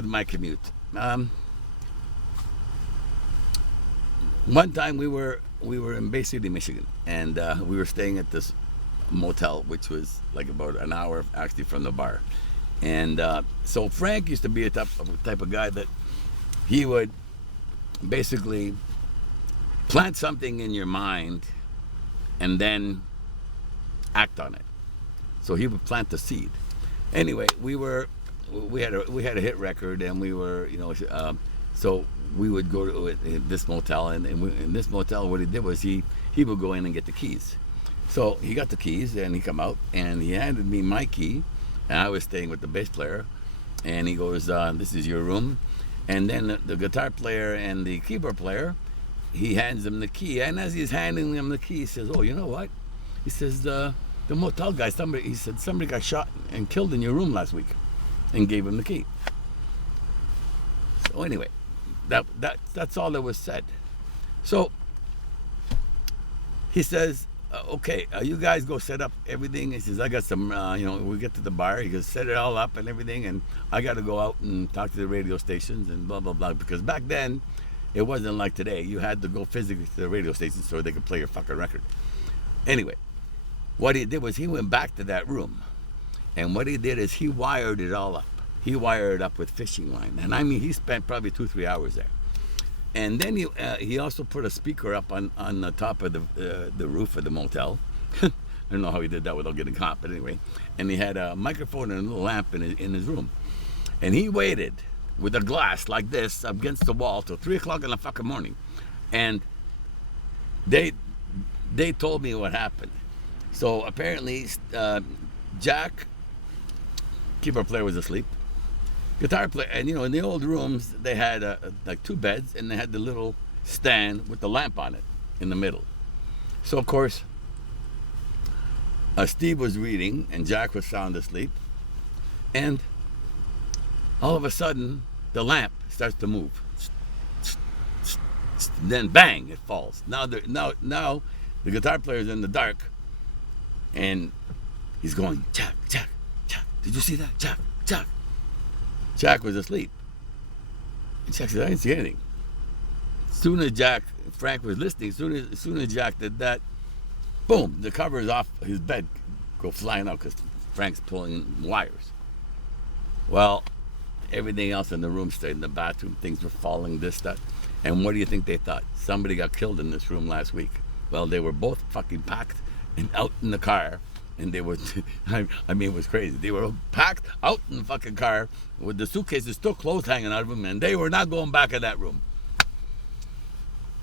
with my commute. One time we were in Bay City, Michigan, and we were staying at this motel, which was like about an hour actually from the bar. And so Frank used to be a type of guy that he would basically plant something in your mind and then act on it. So he would plant the seed. Anyway, we had a hit record, and we were, so we would go to this motel, and in this motel, what he did was he would go in and get the keys. So he got the keys, and he come out, and he handed me my key, and I was staying with the bass player, and he goes, "This is your room," and then the guitar player and the keyboard player, he hands him the key, and as he's handing him the key, he says, "Oh, you know what?" He says, "The motel guy, somebody got shot and killed in your room last week," and gave him the key. So anyway, that's all that was said. So he says, "Okay, you guys go set up everything." He says, "I got some, we get to the bar." He goes, "Set it all up and everything, and I got to go out and talk to the radio stations and blah blah blah." Because back then, it wasn't like today. You had to go physically to the radio stations so they could play your fucking record. Anyway, what he did was he went back to that room, and what he did is he wired it all up. He wired it up with fishing line, and I mean he spent probably 2-3 hours there. And then he also put a speaker up on the top of the roof of the motel. I don't know how he did that without getting caught, but anyway. And he had a microphone and a little lamp in his room, and he waited with a glass like this against the wall till 3 o'clock in the fucking morning, and they told me what happened. So apparently, Jack, keyboard player, was asleep. Guitar player, and in the old rooms they had like 2 beds, and they had the little stand with the lamp on it in the middle. So of course, Steve was reading, and Jack was sound asleep, and all of a sudden the lamp starts to move. Then bang, it falls. Now the guitar player's in the dark, and he's going, "Jack, Jack, Jack, did you see that? Jack, Jack." Jack was asleep. And Jack said, "I didn't see anything." As soon as Frank was listening, as soon as Jack did that, boom, the covers off his bed go flying out because Frank's pulling wires. Well, everything else in the room stayed in the bathroom. Things were falling, this, that. And what do you think they thought? Somebody got killed in this room last week. Well, they were both fucking packed and out in the car. And they were, I mean, it was crazy. They were packed out in the fucking car with the suitcases still clothes hanging out of them, and they were not going back in that room.